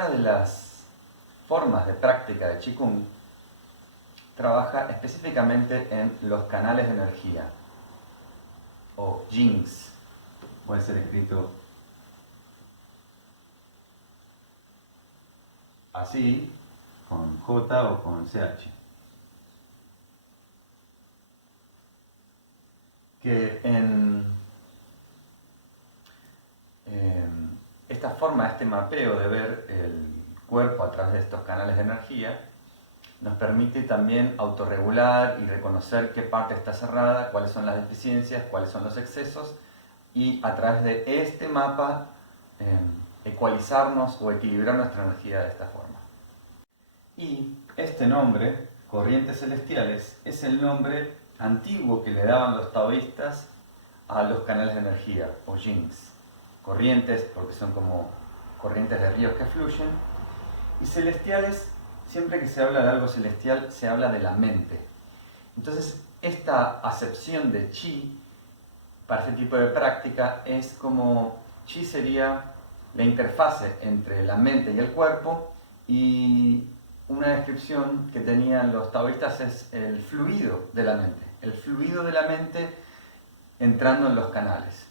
una de las formas de práctica de Qigong trabaja específicamente en los canales de energía, o Jings. Puede ser escrito así, con J o con CH. Que en esta forma, este mapeo de ver el cuerpo a través de estos canales de energía, nos permite también autorregular y reconocer qué parte está cerrada, cuáles son las deficiencias, cuáles son los excesos, y a través de este mapa ecualizarnos o equilibrar nuestra energía de esta forma. Y este nombre, corrientes celestiales, es el nombre antiguo que le daban los taoístas a los canales de energía, o jings. Corrientes porque son como corrientes de ríos que fluyen, y celestiales, siempre que se habla de algo celestial, se habla de la mente. Entonces, esta acepción de chi para este tipo de práctica es como chi sería la interfase entre la mente y el cuerpo, y una descripción que tenían los taoístas es el fluido de la mente. El fluido de la mente entrando en los canales.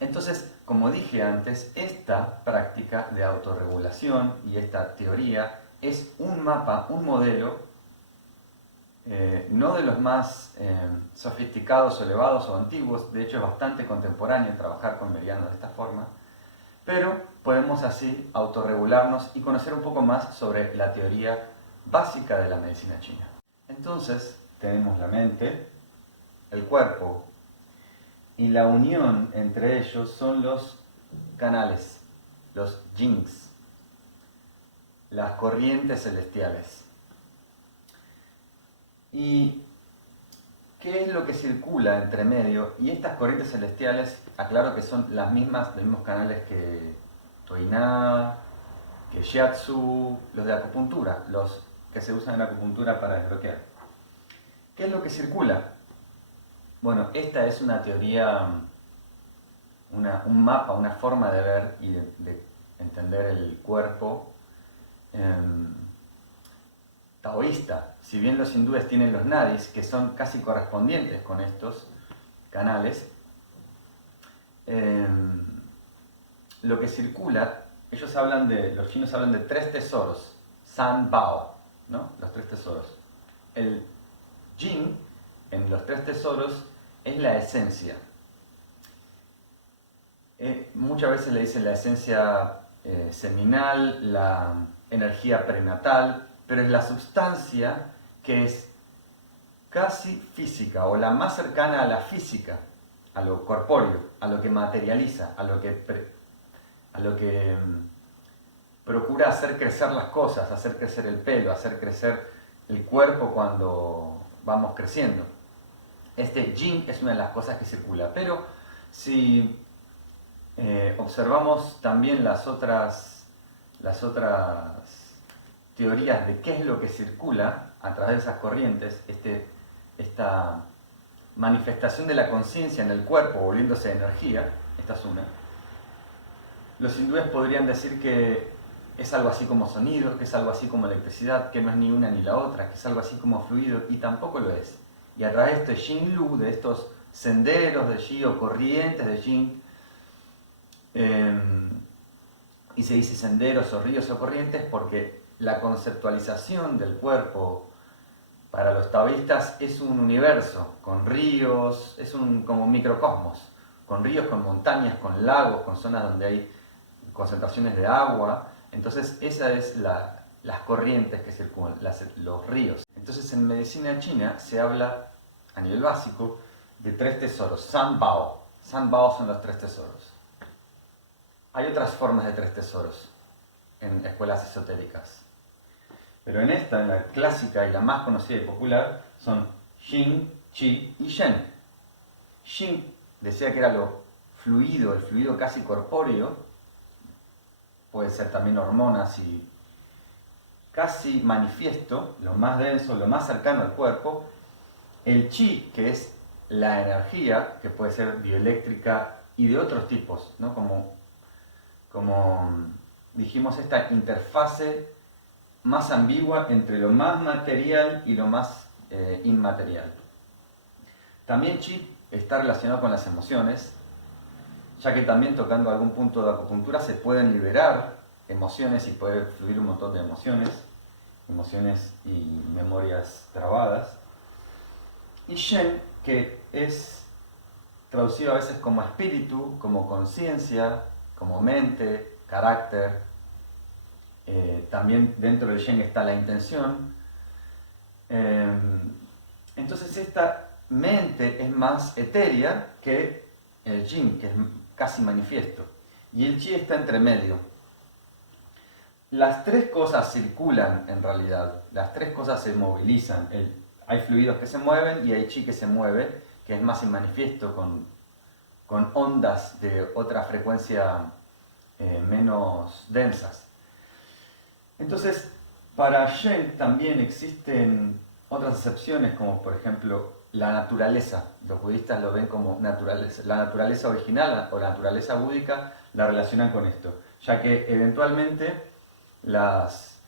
Entonces, como dije antes, esta práctica de autorregulación y esta teoría es un mapa, un modelo, no de los más sofisticados o elevados o antiguos, de hecho es bastante contemporáneo trabajar con meridianos de esta forma, pero podemos así autorregularnos y conocer un poco más sobre la teoría básica de la medicina china. Entonces, tenemos la mente, el cuerpo, y la unión entre ellos son los canales, los jings, las corrientes celestiales. ¿Y qué es lo que circula entre medio? Y estas corrientes celestiales, aclaro que son las mismas, los mismos canales que Toiná, que Shiatsu, los de acupuntura, los que se usan en la acupuntura para desbloquear. ¿Qué es lo que circula? Bueno, esta es una teoría, un mapa, una forma de ver y de entender el cuerpo taoísta. Si bien los hindúes tienen los nadis, que son casi correspondientes con estos canales, lo que circula, los chinos hablan de tres tesoros, San Bao, ¿no? Los tres tesoros. El Jing, en los tres tesoros, es la esencia. Muchas veces le dicen la esencia seminal, la energía prenatal, pero es la sustancia que es casi física o la más cercana a la física, a lo corpóreo, a lo que materializa, a lo que procura hacer crecer las cosas, hacer crecer el pelo, hacer crecer el cuerpo cuando vamos creciendo. Este Jing es una de las cosas que circula, pero si observamos también las otras teorías de qué es lo que circula a través de esas corrientes, esta manifestación de la conciencia en el cuerpo volviéndose energía, esta es una. Los hindúes podrían decir que es algo así como sonido, que es algo así como electricidad, que no es ni una ni la otra, que es algo así como fluido, y tampoco lo es. Y a través de este Xinglu, de estos senderos de Qi o corrientes de Qi, y se dice senderos o ríos o corrientes porque la conceptualización del cuerpo para los taoístas es un universo con ríos, es como un microcosmos, con ríos, con montañas, con lagos, con zonas donde hay concentraciones de agua. Entonces esas es las corrientes que circulan, los ríos. Entonces en medicina china se habla a nivel básico de tres tesoros, San Bao. San Bao son los tres tesoros. Hay otras formas de tres tesoros en escuelas esotéricas, pero en la clásica y la más conocida y popular, son Jing, Qi y Shen. Jing decía que era lo fluido, el fluido casi corpóreo, puede ser también hormonas y casi manifiesto, lo más denso, lo más cercano al cuerpo. El Qi, que es la energía, que puede ser bioeléctrica y de otros tipos, ¿no? como dijimos, esta interfase más ambigua entre lo más material y lo más inmaterial. También Qi está relacionado con las emociones, ya que también tocando algún punto de acupuntura se pueden liberar emociones y puede fluir un montón de emociones y memorias trabadas. Y Shen, que es traducido a veces como espíritu, como conciencia, como mente, carácter. También dentro del Shen está la intención. Entonces esta mente es más etérea que el Jin, que es casi manifiesto. Y el Qi está entre medio. Las tres cosas circulan en realidad, las tres cosas se movilizan. Hay fluidos que se mueven y hay Qi que se mueve, que es más manifiesto con ondas de otra frecuencia menos densas. Entonces, para Shen también existen otras acepciones, como por ejemplo la naturaleza. Los budistas lo ven como naturaleza. La naturaleza original o la naturaleza búdica la relacionan con esto, ya que eventualmente las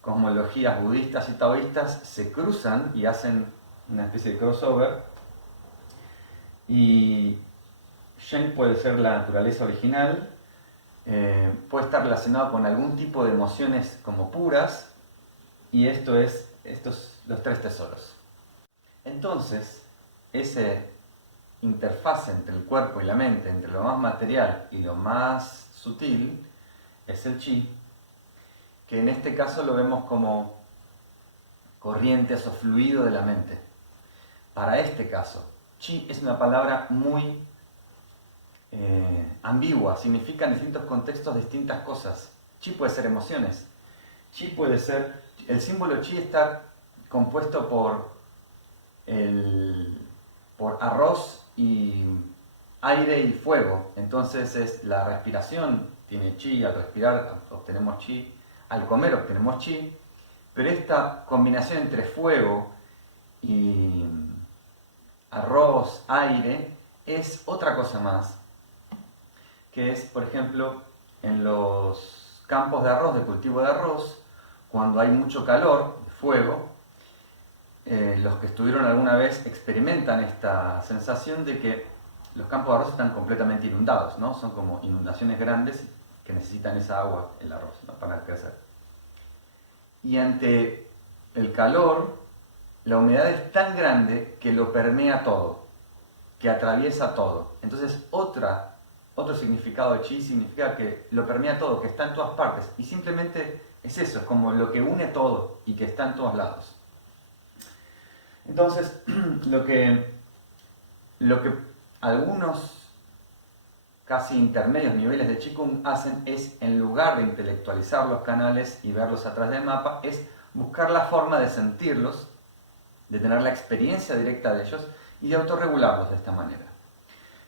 cosmologías budistas y taoístas se cruzan y hacen una especie de crossover. Y Shen puede ser la naturaleza original, puede estar relacionado con algún tipo de emociones como puras, y estos los tres tesoros. Entonces, esa interfaz entre el cuerpo y la mente, entre lo más material y lo más sutil, es el Qi, que en este caso lo vemos como corrientes o fluido de la mente. Para este caso, Qi es una palabra muy ambigua, significa en distintos contextos distintas cosas. Qi puede ser emociones, Qi puede ser, el símbolo Qi está compuesto por arroz y aire y fuego. Entonces es la respiración tiene Qi, al respirar obtenemos Qi, al comer obtenemos Qi, pero esta combinación entre fuego y arroz, aire, es otra cosa más, que es, por ejemplo, en los campos de arroz, de cultivo de arroz, cuando hay mucho calor, fuego, los que estuvieron alguna vez experimentan esta sensación de que los campos de arroz están completamente inundados, ¿no? Son como inundaciones grandes que necesitan esa agua, el arroz, ¿no? Para crecer. Y ante el calor, la humedad es tan grande que lo permea todo, que atraviesa todo. Entonces otro significado de Qi significa que lo permea todo, que está en todas partes. Y simplemente es eso, es como lo que une todo y que está en todos lados. Entonces, lo que algunos casi intermedios niveles de Qigong hacen es, en lugar de intelectualizar los canales y verlos atrás del mapa, es buscar la forma de sentirlos, de tener la experiencia directa de ellos y de autorregularlos de esta manera.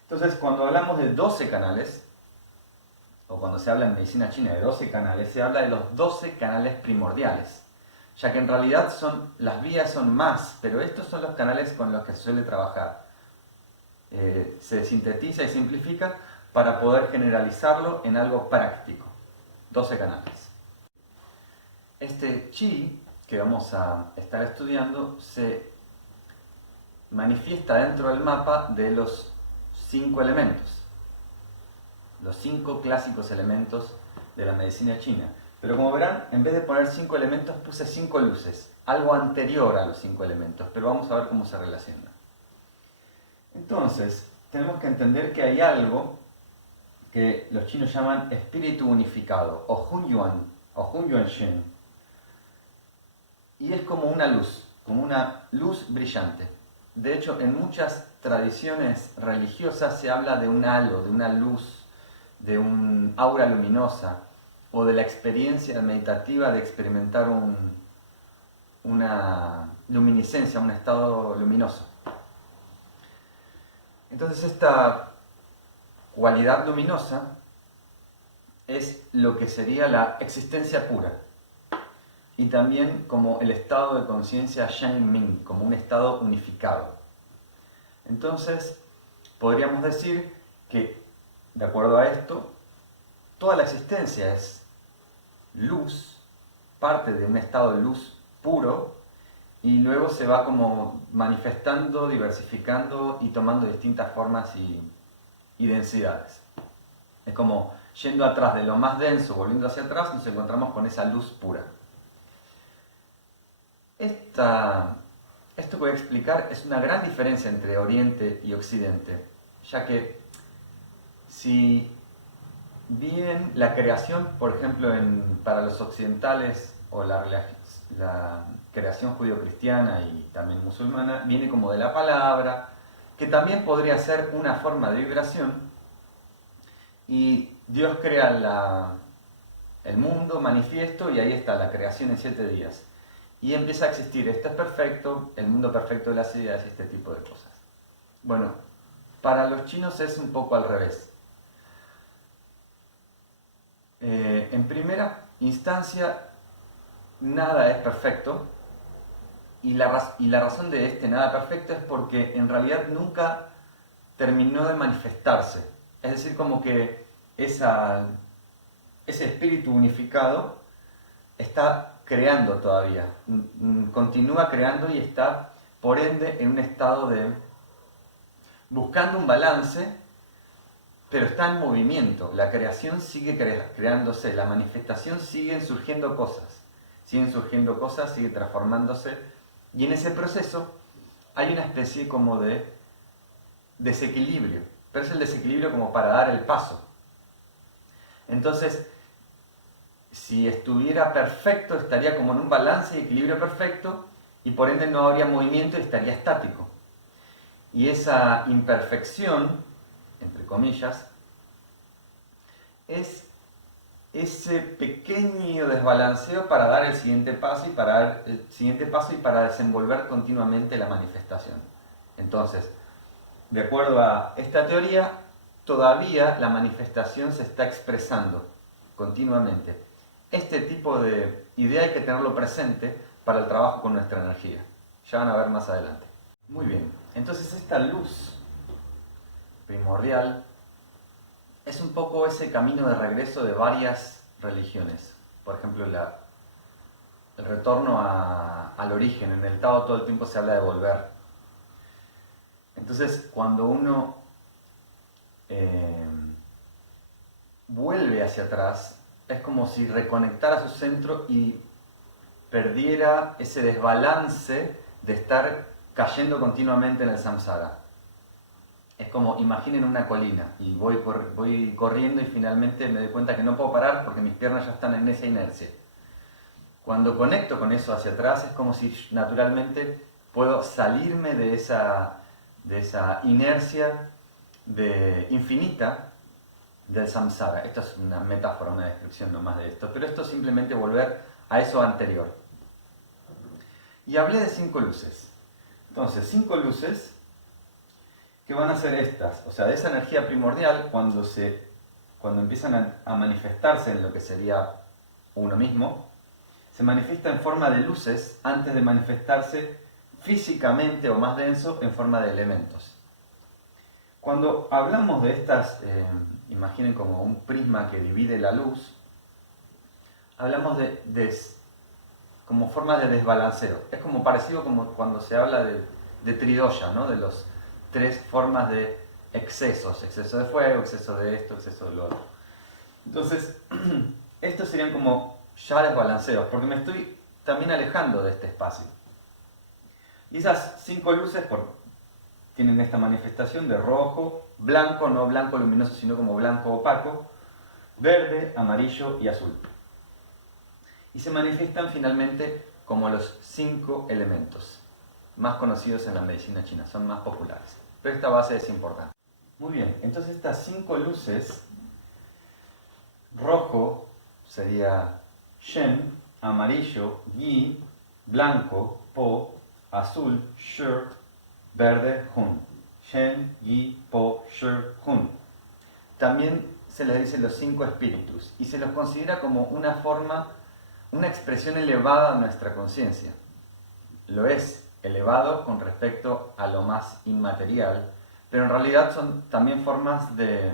Entonces, cuando hablamos de 12 canales, o cuando se habla en medicina china de 12 canales, se habla de los 12 canales primordiales, ya que en realidad las vías son más, pero estos son los canales con los que se suele trabajar. Se sintetiza y simplifica para poder generalizarlo en algo práctico. 12 canales. Este Qi que vamos a estar estudiando se manifiesta dentro del mapa de los 5 elementos. Los 5 clásicos elementos de la medicina china. Pero como verán, en vez de poner 5 elementos, puse 5 luces. Algo anterior a los 5 elementos, pero vamos a ver cómo se relaciona. Entonces, tenemos que entender que hay algo que los chinos llaman espíritu unificado, o Hunyuan Shen. Y es como una luz brillante. De hecho, en muchas tradiciones religiosas se habla de un halo, de una luz, de un aura luminosa, o de la experiencia meditativa de experimentar una luminiscencia, un estado luminoso. Entonces esta cualidad luminosa es lo que sería la existencia pura, y también como el estado de conciencia Shen Ming, como un estado unificado. Entonces podríamos decir que, de acuerdo a esto, toda la existencia es luz, parte de un estado de luz puro, y luego se va como manifestando, diversificando y tomando distintas formas y densidades. Es como yendo atrás de lo más denso, volviendo hacia atrás, nos encontramos con esa luz pura. Esto que voy a explicar es una gran diferencia entre Oriente y Occidente, ya que si bien la creación, por ejemplo, para los occidentales, o la creación judío-cristiana y también musulmana, viene como de la palabra, que también podría ser una forma de vibración, y Dios crea el mundo manifiesto y ahí está la creación en 7 días. Y empieza a existir, esto es perfecto, el mundo perfecto de las ideas y este tipo de cosas. Bueno, para los chinos es un poco al revés. En primera instancia, nada es perfecto, y la razón de este nada perfecto es porque en realidad nunca terminó de manifestarse. Es decir, como que ese espíritu unificado está creando todavía, continúa creando y está, por ende, en un estado de buscando un balance, pero está en movimiento. La creación sigue creándose, la manifestación siguen surgiendo cosas, sigue transformándose, y en ese proceso hay una especie como de desequilibrio, pero es el desequilibrio como para dar el paso. Entonces, si estuviera perfecto, estaría como en un balance y equilibrio perfecto, y por ende no habría movimiento y estaría estático. Y esa imperfección, entre comillas, es ese pequeño desbalanceo para dar el siguiente paso y para desenvolver continuamente la manifestación. Entonces, de acuerdo a esta teoría, todavía la manifestación se está expresando continuamente. Este tipo de idea hay que tenerlo presente para el trabajo con nuestra energía. Ya van a ver más adelante. Muy bien, entonces esta luz primordial es un poco ese camino de regreso de varias religiones. Por ejemplo, el retorno al origen. En el Tao todo el tiempo se habla de volver. Entonces, cuando uno vuelve hacia atrás, es como si reconectara su centro y perdiera ese desbalance de estar cayendo continuamente en el samsara. Es como, imaginen una colina y voy corriendo y finalmente me doy cuenta que no puedo parar porque mis piernas ya están en esa inercia. Cuando conecto con eso hacia atrás es como si naturalmente puedo salirme de esa inercia infinita del samsara. Esto es una metáfora, una descripción nomás de esto, pero esto es simplemente volver a eso anterior. Y hablé de 5 luces. Entonces, 5 luces que van a ser estas, o sea, de esa energía primordial, cuando empiezan a manifestarse en lo que sería uno mismo, se manifiesta en forma de luces antes de manifestarse físicamente o más denso en forma de elementos. Cuando hablamos de estas, imaginen como un prisma que divide la luz, hablamos como forma de desbalanceo. Es como parecido como cuando se habla de tridoya, ¿no? De los 3 formas de excesos: exceso de fuego, exceso de esto, exceso de lo otro. Entonces, estos serían como ya desbalanceos, porque me estoy también alejando de este espacio. Y esas 5 luces tienen esta manifestación de rojo, blanco, no blanco luminoso, sino como blanco opaco, verde, amarillo y azul. Y se manifiestan finalmente como los 5 elementos más conocidos en la medicina china, son más populares. Pero esta base es importante. Muy bien, entonces estas 5 luces, rojo sería Shen, amarillo Yi, blanco Po, azul Shi, verde Hun. Shen, Yi, Po, Shi, Hun. También se les dice los 5 espíritus y se los considera como una forma, una expresión elevada de nuestra conciencia. Lo es elevado con respecto a lo más inmaterial, pero en realidad son también formas de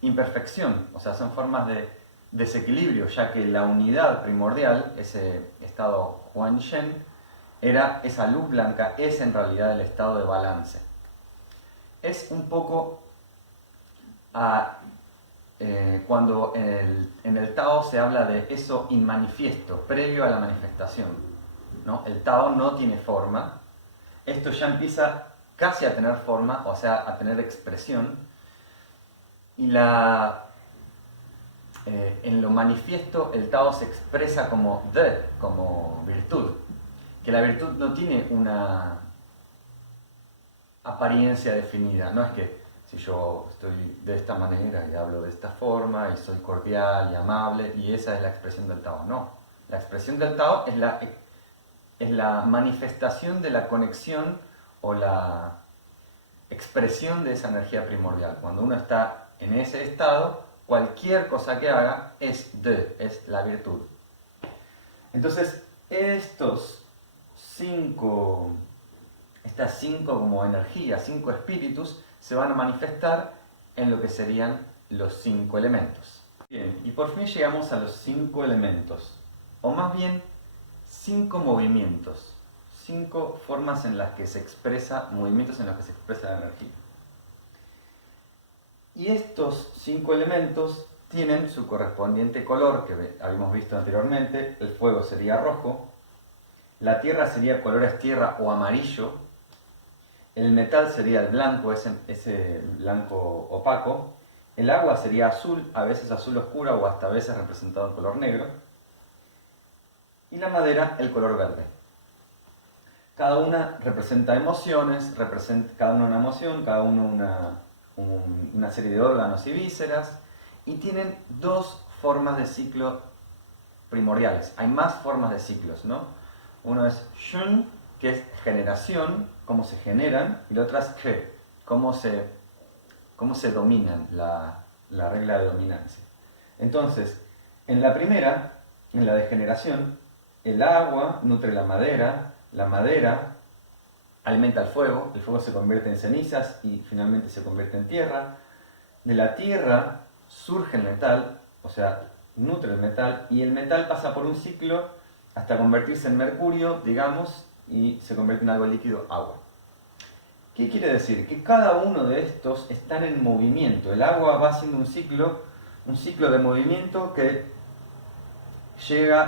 imperfección, o sea, son formas de desequilibrio, ya que la unidad primordial, ese estado Huan Shen, era esa luz blanca, es en realidad el estado de balance. Es un poco cuando en el Tao se habla de eso inmanifiesto, previo a la manifestación, ¿no? El Tao no tiene forma, esto ya empieza casi a tener forma, o sea, a tener expresión, y en lo manifiesto el Tao se expresa como de, como virtud, que la virtud no tiene una apariencia definida, no es que si yo estoy de esta manera y hablo de esta forma y soy cordial y amable y esa es la expresión del Tao, no. La expresión del Tao es la manifestación de la conexión o la expresión de esa energía primordial. Cuando uno está en ese estado, cualquier cosa que haga es la virtud. Entonces, estas cinco como energías, 5 espíritus, se van a manifestar en lo que serían los 5 elementos. Bien, y por fin llegamos a los 5 elementos, o más bien 5 movimientos, 5 formas en las que se expresa, movimientos en los que se expresa la energía. Y estos 5 elementos tienen su correspondiente color, que habíamos visto anteriormente. El fuego sería rojo, la tierra sería colores tierra o amarillo, el metal sería el blanco, ese blanco opaco, el agua sería azul, a veces azul oscura o hasta a veces representado en color negro, y la madera el color verde. Cada una representa emociones, cada uno una emoción, cada uno una serie de órganos y vísceras, y tienen 2 formas de ciclo primordiales. Hay más formas de ciclos, ¿no? Uno es Shun, que es generación, cómo se generan, y la otra es Ke, cómo se dominan, la regla de dominancia. Entonces, en la primera, en la de generación, el agua nutre la madera alimenta el fuego se convierte en cenizas y finalmente se convierte en tierra. De la tierra surge el metal, o sea, nutre el metal, y el metal pasa por un ciclo hasta convertirse en mercurio, digamos, y se convierte en algo líquido, agua. ¿Qué quiere decir? Que cada uno de estos están en movimiento. El agua va haciendo un ciclo de movimiento que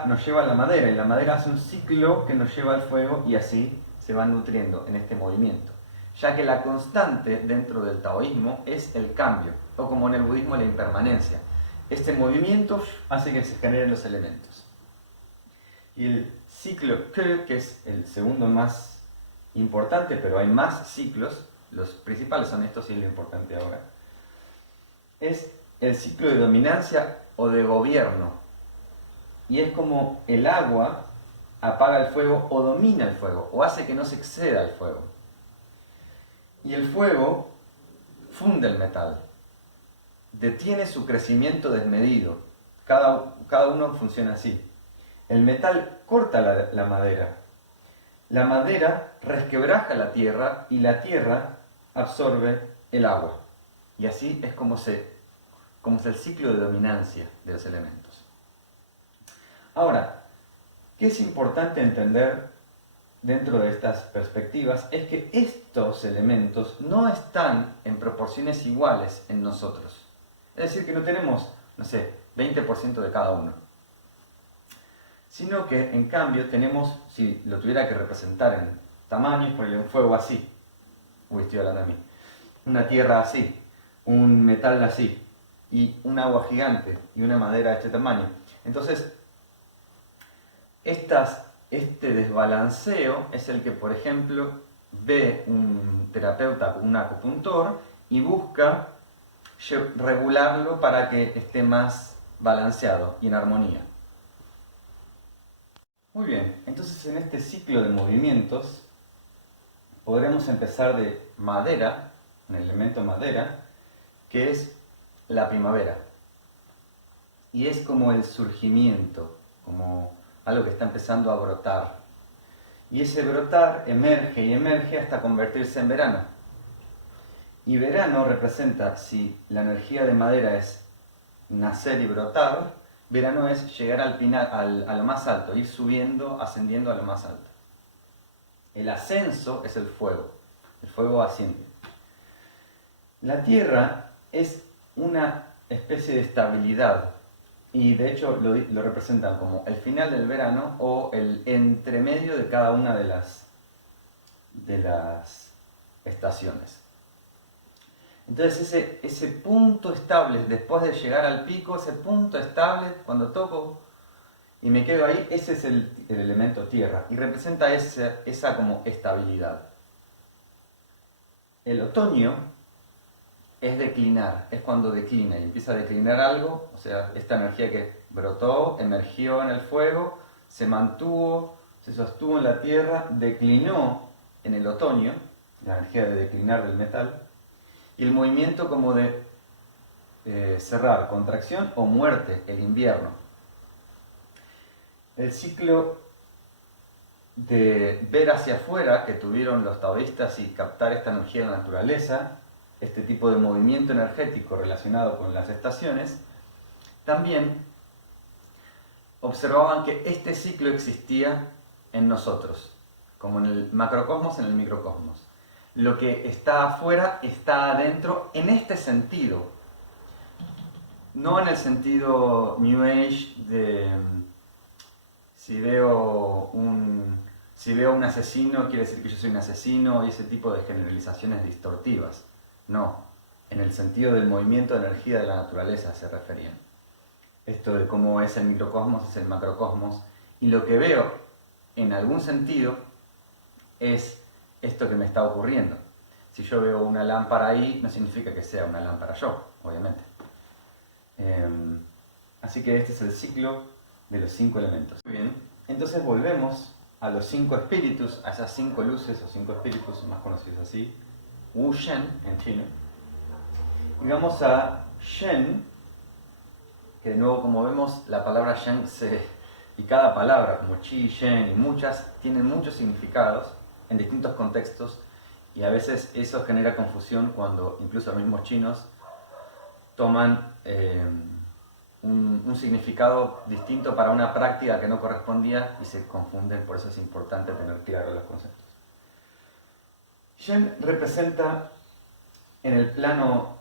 nos lleva a la madera, y la madera hace un ciclo que nos lleva al fuego, y así se van nutriendo en este movimiento. Ya que la constante dentro del taoísmo es el cambio, o como en el budismo la impermanencia. Este movimiento hace que se generen los elementos. Y el ciclo Ke, que es el segundo más importante, pero hay más ciclos, los principales son estos y es lo importante ahora, es el ciclo de dominancia o de gobierno. Y es como el agua apaga el fuego o domina el fuego, o hace que no se exceda el fuego. Y el fuego funde el metal, detiene su crecimiento desmedido. Cada uno funciona así. El metal corta la madera. La madera resquebraja la tierra y la tierra absorbe el agua. Y así es como es el ciclo de dominancia de los elementos. Ahora, ¿qué es importante entender dentro de estas perspectivas? Es que estos elementos no están en proporciones iguales en nosotros. Es decir, que no tenemos, 20% de cada uno. Sino que, en cambio, tenemos, si lo tuviera que representar en tamaños, por ejemplo, un fuego así. Estoy hablando a mí. Una tierra así, un metal así, y un agua gigante, y una madera de este tamaño. Entonces, este desbalanceo es el que, por ejemplo, ve un terapeuta, un acupuntor, y busca regularlo para que esté más balanceado y en armonía. Muy bien, entonces en este ciclo de movimientos podremos empezar de madera, un elemento madera, que es la primavera. Y es como el surgimiento, como algo que está empezando a brotar. Y ese brotar emerge y emerge hasta convertirse en verano. Y verano representa, si la energía de madera es nacer y brotar, verano es llegar a lo más alto, ir subiendo, ascendiendo a lo más alto. El ascenso es el fuego asciende. La tierra es una especie de estabilidad y de hecho lo representan como el final del verano o el entremedio de cada una de las estaciones. Entonces ese punto estable, después de llegar al pico, ese punto estable, cuando toco y me quedo ahí, ese es el elemento tierra y representa esa como estabilidad. El otoño es declinar, es cuando declina y empieza a declinar algo, o sea, esta energía que brotó, emergió en el fuego, se mantuvo, se sostuvo en la tierra, declinó en el otoño, la energía de declinar del metal, y el movimiento como de cerrar, contracción o muerte, el invierno. El ciclo de ver hacia afuera que tuvieron los taoístas y captar esta energía de la naturaleza, este tipo de movimiento energético relacionado con las estaciones, también observaban que este ciclo existía en nosotros, como en el macrocosmos, en el microcosmos. Lo que está afuera está adentro en este sentido, no en el sentido New Age de si veo un asesino quiere decir que yo soy un asesino y ese tipo de generalizaciones distortivas. No, en el sentido del movimiento de energía de la naturaleza se referían. Esto de cómo es el microcosmos, es el macrocosmos, y lo que veo, en algún sentido, es esto que me está ocurriendo. Si yo veo una lámpara ahí, no significa que sea una lámpara yo, obviamente. Así que este es el ciclo de los 5 elementos. Muy bien, entonces volvemos a los 5 espíritus, a esas 5 luces o 5 espíritus más conocidos así, Wu Shen en chino. Y vamos a Shen, que de nuevo como vemos la palabra Shen y cada palabra como Qi, Shen y muchas tienen muchos significados en distintos contextos y a veces eso genera confusión cuando incluso los mismos chinos toman un significado distinto para una práctica que no correspondía y se confunden, por eso es importante tener claro los conceptos. Shen representa en el plano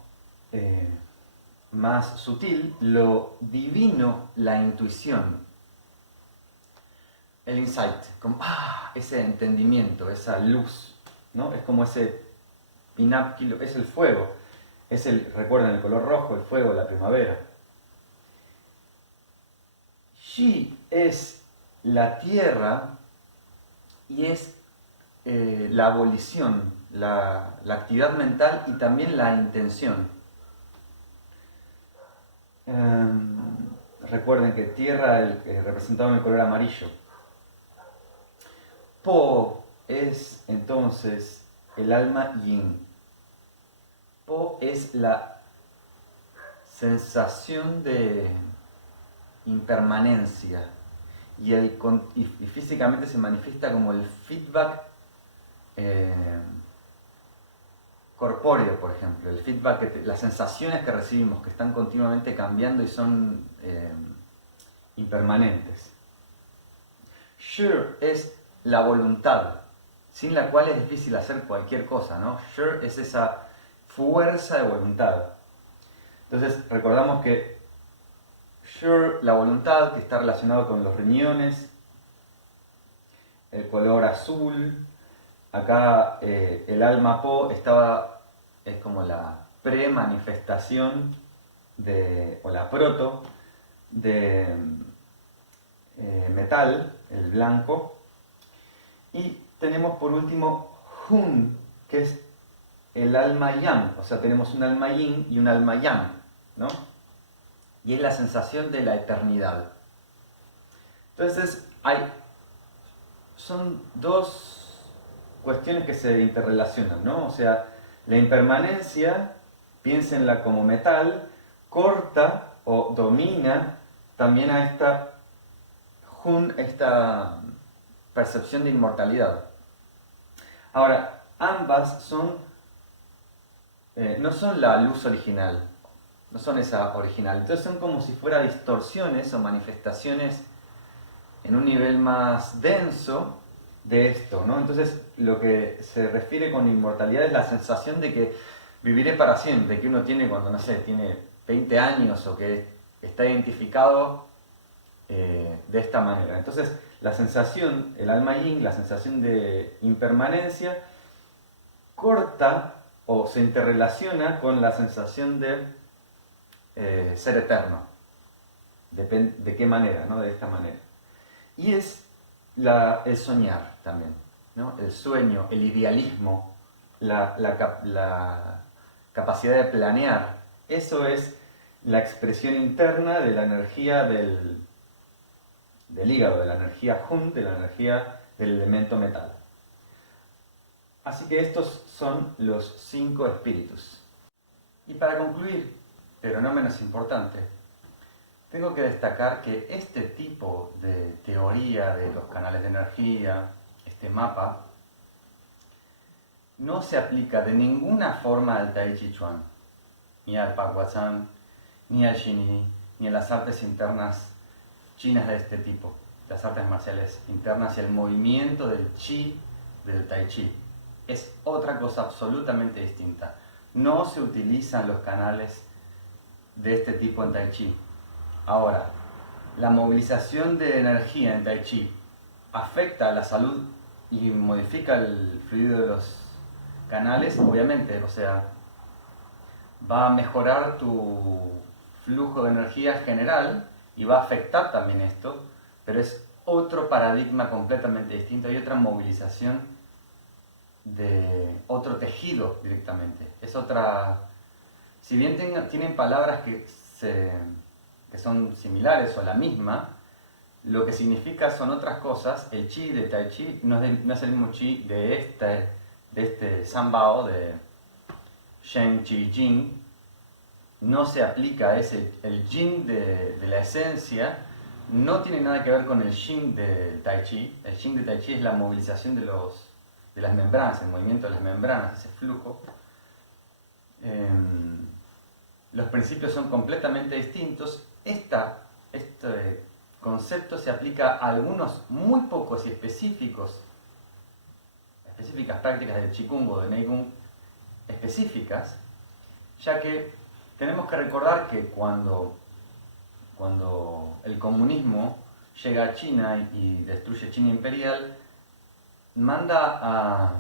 más sutil lo divino, la intuición, el insight, como ese entendimiento, esa luz, ¿no? Es como ese pinápquilo, es el fuego, recuerden el color rojo, el fuego, la primavera. Shi es la tierra y es la abolición, la actividad mental y también la intención. Recuerden que tierra representado en el color amarillo. Po es entonces el alma yin. Po es la sensación de impermanencia y físicamente se manifiesta como el feedback corpóreo, por ejemplo, el feedback, las sensaciones que recibimos que están continuamente cambiando y son impermanentes. Sure es la voluntad, sin la cual es difícil hacer cualquier cosa, ¿no? Sure es esa fuerza de voluntad. Entonces recordamos que Sure, la voluntad, que está relacionado con los riñones, el color azul. Acá el alma Po es como la pre-manifestación o la proto de metal, el blanco. Y tenemos por último Hun, que es el alma yang, o sea, tenemos un alma yin y un alma yang, ¿no? Y es la sensación de la eternidad. Entonces, son dos cuestiones que se interrelacionan, ¿no? O sea, la impermanencia, piénsenla como metal, corta o domina también a esta percepción de inmortalidad. Ahora, ambas no son la luz original, no son esa original. Entonces son como si fuera distorsiones o manifestaciones en un nivel más denso de esto, ¿no? Entonces lo que se refiere con inmortalidad es la sensación de que viviré para siempre, que uno tiene cuando, no sé, tiene 20 años o que está identificado de esta manera. Entonces la sensación, el alma yin, la sensación de impermanencia, corta o se interrelaciona con la sensación de ser eterno. ¿De qué manera? ¿No? De esta manera. Y es el soñar también, ¿no? El sueño, el idealismo, la capacidad de planear. Eso es la expresión interna de la energía del hígado, de la energía Hun, de la energía del elemento metal. Así que estos son los 5 espíritus. Y para concluir, pero no menos importante, tengo que destacar que este tipo de teoría de los canales de energía, este mapa, no se aplica de ninguna forma al Tai Chi Chuan, ni al Paguazhang, ni al Xinyi, ni a las artes internas chinas de este tipo, las artes marciales internas y el movimiento del Chi del Tai Chi. Es otra cosa absolutamente distinta. No se utilizan los canales de este tipo en Tai Chi. Ahora, la movilización de energía en Tai Chi afecta a la salud y modifica el fluido de los canales, obviamente, o sea, va a mejorar tu flujo de energía general y va a afectar también esto, pero es otro paradigma completamente distinto y otra movilización de otro tejido directamente. Es otra, si bien tienen palabras que son similares o la misma, lo que significa son otras cosas. El chi de Tai Chi no es el mismo chi de este Sanbao, de Shen Chi Jing. No se aplica, el Jing de la esencia, no tiene nada que ver con el Xing del Tai Chi. El Xing de Tai Chi es la movilización de las membranas, el movimiento de las membranas, ese flujo. Los principios son completamente distintos. Este concepto se aplica a algunos muy pocos y específicas prácticas del Qigong o de Neigong específicas, ya que tenemos que recordar que cuando el comunismo llega a China y destruye China imperial, manda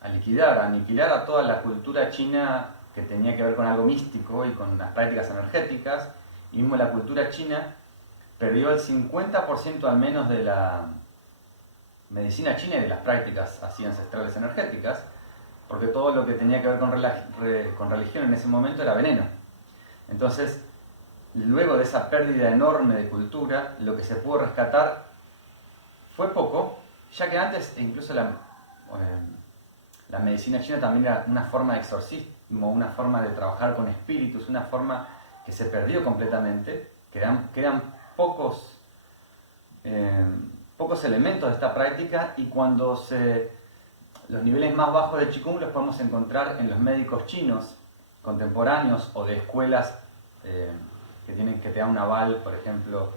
a liquidar, a aniquilar a toda la cultura china que tenía que ver con algo místico y con las prácticas energéticas, y mismo la cultura china perdió el 50% al menos de la medicina china y de las prácticas así ancestrales energéticas, porque todo lo que tenía que ver con religión en ese momento era veneno. Entonces, luego de esa pérdida enorme de cultura, lo que se pudo rescatar fue poco, ya que antes incluso la medicina china también era una forma de exorcismo, una forma de trabajar con espíritus, una forma que se perdió completamente, quedan pocos elementos de esta práctica, y cuando los niveles más bajos de Qigong los podemos encontrar en los médicos chinos contemporáneos o de escuelas que te dan un aval, por ejemplo,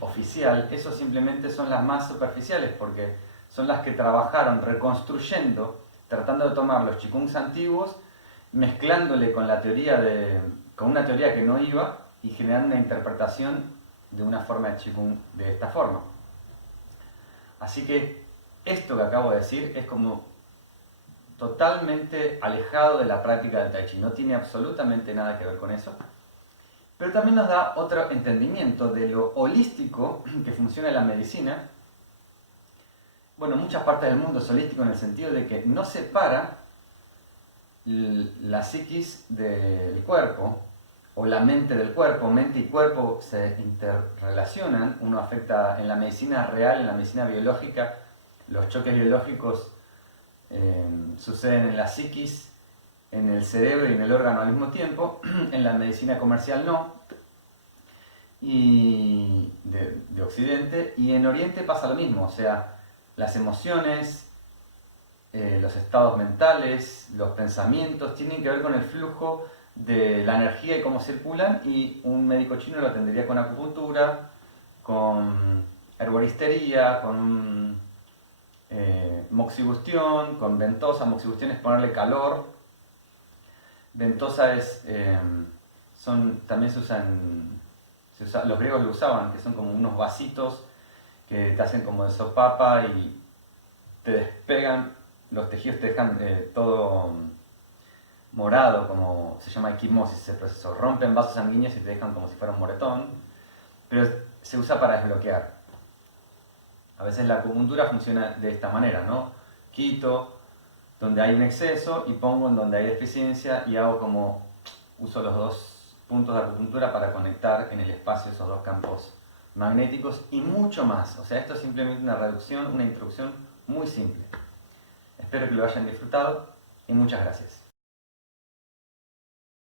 oficial. Eso simplemente son las más superficiales, porque son las que trabajaron reconstruyendo, tratando de tomar los Qigongs antiguos, mezclándole con una teoría que no iba y generando una interpretación de una forma de Qigong de esta forma. Así que esto que acabo de decir es como totalmente alejado de la práctica del Tai Chi, no tiene absolutamente nada que ver con eso, pero también nos da otro entendimiento de lo holístico que funciona la medicina. Bueno, muchas partes del mundo es holístico en el sentido de que no separa la psiquis del cuerpo o la mente del cuerpo. Mente y cuerpo se interrelacionan, uno afecta en la medicina real, en la medicina biológica, los choques biológicos suceden en la psiquis, en el cerebro y en el órgano al mismo tiempo. En la medicina comercial no, y de Occidente, y en Oriente pasa lo mismo, o sea, las emociones, los estados mentales, los pensamientos, tienen que ver con el flujo de la energía y cómo circulan, y un médico chino lo atendería con acupuntura, con herboristería, con moxibustión, con ventosa. Moxibustión es ponerle calor, ventosa es, también los griegos lo usaban, que son como unos vasitos que te hacen como de sopapa y te despegan, los tejidos te dejan todo morado, como se llama equimosis ese proceso. Rompen vasos sanguíneos y te dejan como si fuera un moretón, pero se usa para desbloquear. A veces la acupuntura funciona de esta manera, ¿no? Quito donde hay un exceso y pongo en donde hay deficiencia, y uso los dos puntos de acupuntura para conectar en el espacio esos dos campos magnéticos y mucho más. O sea, esto es simplemente una reducción, una introducción muy simple. Espero que lo hayan disfrutado y muchas gracias.